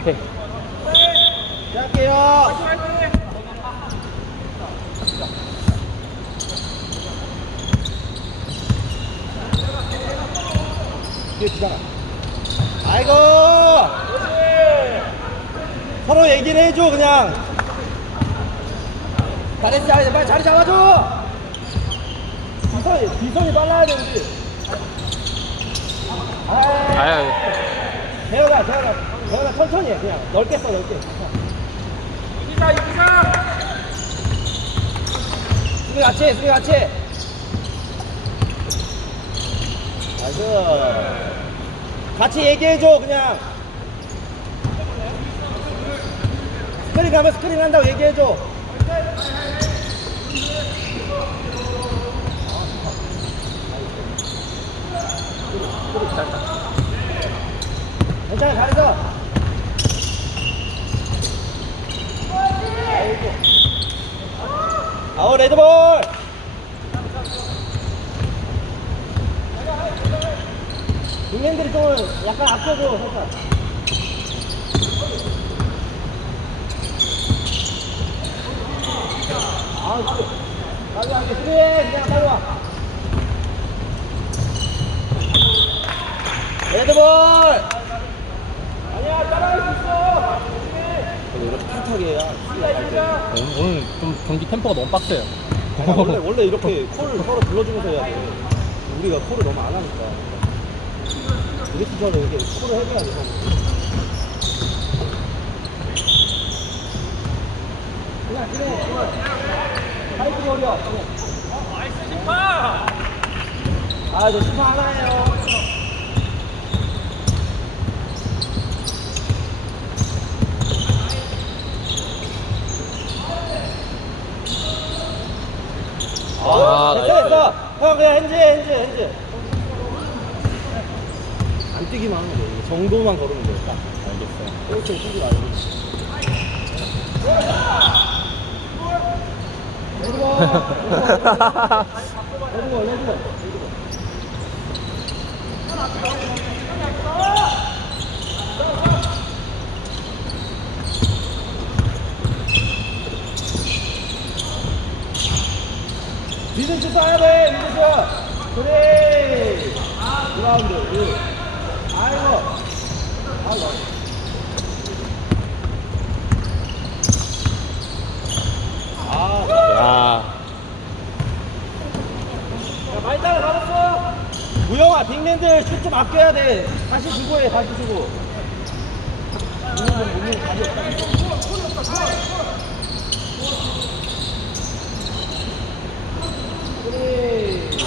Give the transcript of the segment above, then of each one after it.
오케이. 뒤에 주잖아. 아이고! 서로 얘기를 해줘, 그냥. 잘했어, 잘했어. 빨리 자리 잡아줘! 비선이, 비선이 빨라야 돼, 우리. 아, 아야. 대현아, 대현아. 대현아, 천천히 해, 그냥. 넓게 써, 넓게. 이기자 이기자 수비 같이 해, 수비 같이 해. 나이스. 같이 얘기해줘, 그냥. 스크린 가면 스크린 한다고 얘기해줘. 괜찮아, 잘했어. 아우, 레드볼! 국민들이 좀 약간 아껴줘, 살짝. 아, 그, 빨리 하게, 그래, 그냥 빨리 와. 레드볼! 아니야, 따라할 수 있어! 탁하게 해야. 오늘, 오늘 좀 경기 템포가 너무 빡세요. 아, 원래, 원래 이렇게 콜을 서로 불러주면서 해야 돼. 우리가 콜을 너무 안 하니까. 이렇게 저는 이렇게 콜을 해줘야 돼. 그냥, 그래, 그냥. 파이프 버려. 그냥. 나이스 심판 아, 저 심판 하나예요. 아, 됐어, 됐어. 형, 그냥 핸즈, 핸즈, 핸즈. 안 뛰기만 하면 돼. 이 정도만 걸으면 돼. 딱. 알겠어요. 이렇게 뛰지 말고. 레드볼! 레드볼, 레드볼. 슛 쏴야 돼, 미드슛. 그래. 리바운드. 응. 아이고. 아이고. 아, 야. 야, 많이 따라잡았어. 우영아, 빅맨들 슛 좀 아껴야 돼. 다시 주고 해, 다시 주고. 오늘 답이 없다.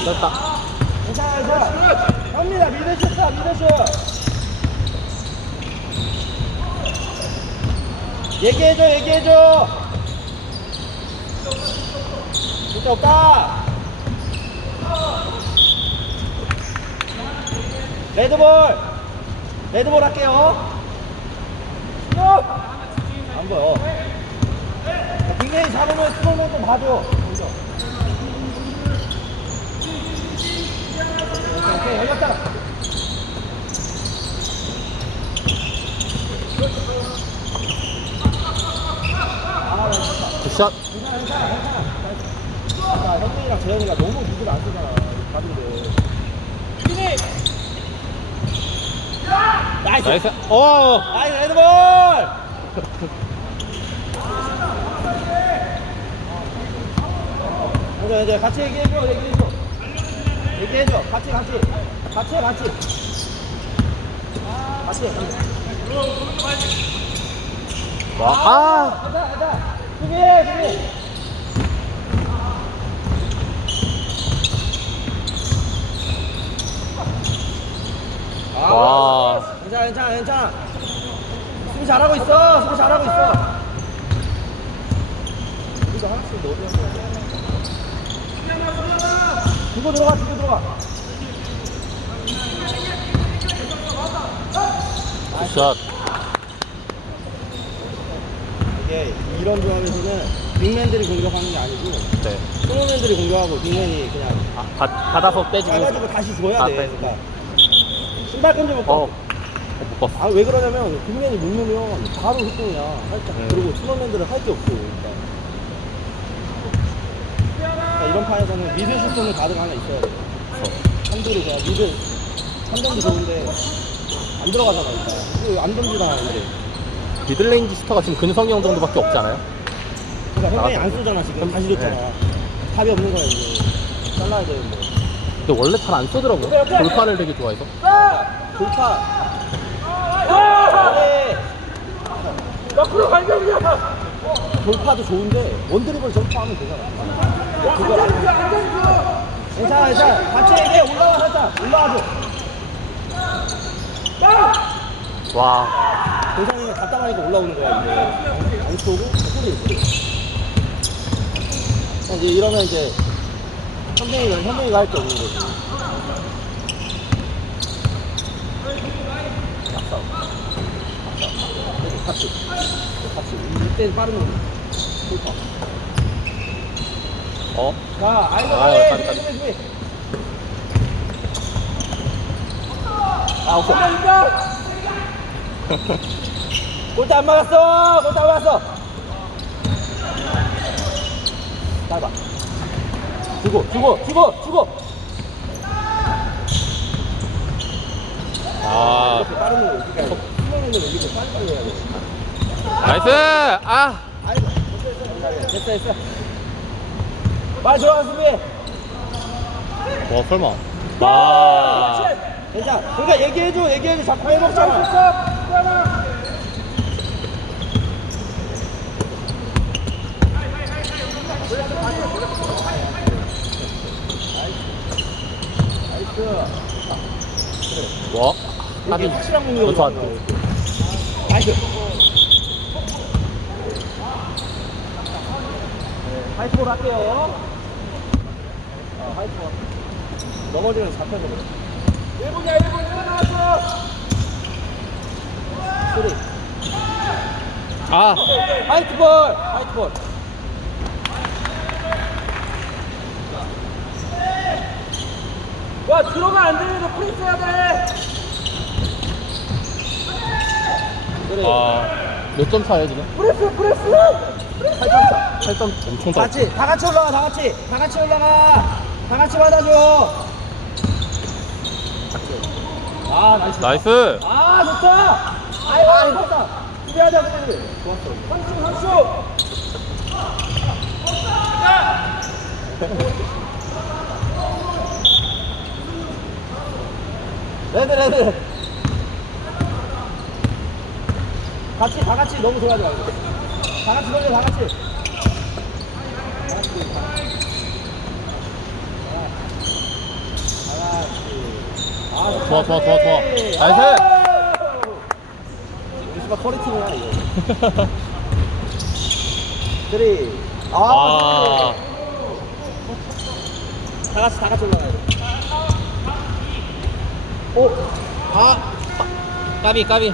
됐다. 괜찮아, 괜찮아. 갑니다, 미드슛 쏴, 미드슛. 얘기해줘, 얘기해줘. 진짜 없다. 레드볼. 레드볼 할게요. 슛! 안 보여. 빅맨이 잡으면 스몰맨 좀 봐줘. 먼저. 오케이, 오케이, 열렸다. 아, 열렸다. 굿샷. 괜찮아, 괜찮아, 괜찮아. 아, 현민이랑 재현이가 너무 무술 안 쓰잖아, 가는데. 나이스! 나이스. 오! 나이스, 레드볼! 이제, 이제 같이 얘기해줘, 얘기해줘. 얘기해줘, 같이, 같이. 같이 해, 같이. 같이 해. 와. 아! 가자, 가자. 수비해, 수비. 아, 와. 괜찮아, 괜찮아, 괜찮아. 수비 잘하고 있어, 수비 잘하고 있어. 우리도 하나씩 넣어줘야 돼. 두고 들어가, 두고 들어가. 굿샷. 이게 이런 조합에서는 빅맨들이 공격하는 게 아니고 네. 스몰맨들이 공격하고 빅맨이 그냥 아, 받, 받아서 빼주고. 따가지고 다시 줘야 아, 돼. 그러니까 신발 끈좀 어. 못 봤어. 아 왜 그러냐면 국면이 물르면 바로 흑공이야 살짝 음. 그리고 팀원들은 할 게 없어 그러니까. 그러니까 이런 판에서는 미드 슈팅을 가득 하나 있어야 돼 상대를 그냥 미드 3점도 좋은데 안 들어가잖아 일단 이거 안 던지잖아 근데 미들레인지 스타가 지금 근성이 형 정도밖에 없지 않아요? 그러니까 형이 안. 쏘잖아 지금. 다시 줬잖아. 답이 없는 거야 이제. 잘라야 되는데 근데 원래 잘안 쏘더라고요. 돌파를 되게 좋아해서. 돌파. 갈겨주자. 돌파도 좋은데 원드리블 점프하면 되잖아 괜찮아 괜찮아 같이 얘기해 올라와 살짝 올라와줘 와. 동상이가 답답하니까 올라오는 거야 이제 안 쏘고 소리 어, 이제 이러면 이제 현명이가 현명이가 할 게 없는 거지 낙사 낙사 같이 이때 거 돌파 어? 자 아이고 아유, 빨리 까비, 준비. 준비. 아 오케이 골대 안 막았어. 골대 안 막았어. 짧아 주고 주고 주고 주고. 아. 이렇게 빠른 거 어떻게 해야 돼 수명이는 이렇게 빨리빨리 해야 돼. 나이스! 아! 아이고 됐어 됐어 빨리 들어가 수비 와, 설마. 와. 괜찮아 그러니까 얘기해줘 얘기해줘 자꾸 나이스 와. 이게 확실한 공격이. 좋았다. 나이스 네, 하이트볼 할게요 어, 하이트볼 넘어지면 잡혀서 그래 1분이야 1분 1분 남았어. 쓰리 아! 하이트 볼 하이트 볼 와 들어가 안 되면 너 프레스 해야 돼. 그래 아. 몇점 차예요, 지금? 프레스 프레스. 8점 8점 엄청 차. 같이 다 같이 올라가 다 같이 다 같이 올라가 다 같이 받아줘. 아 나이스. 나이스! 아 좋다. 아이고 좋다. 수비하자 수비. 좋았어. 한숨 한숨. 레드 레드. 같이 다 같이 너무 좋아하지 말고. 다 같이 돌려 다 같이 다 같이 다 같이 아 좋아, 좋아, 좋아, 좋아. 나이스! 씨발 커리팀이야 이거 쓰리 아 아. 다 같이 다 같이 올라가야 돼 오! 아! 까비, 까비.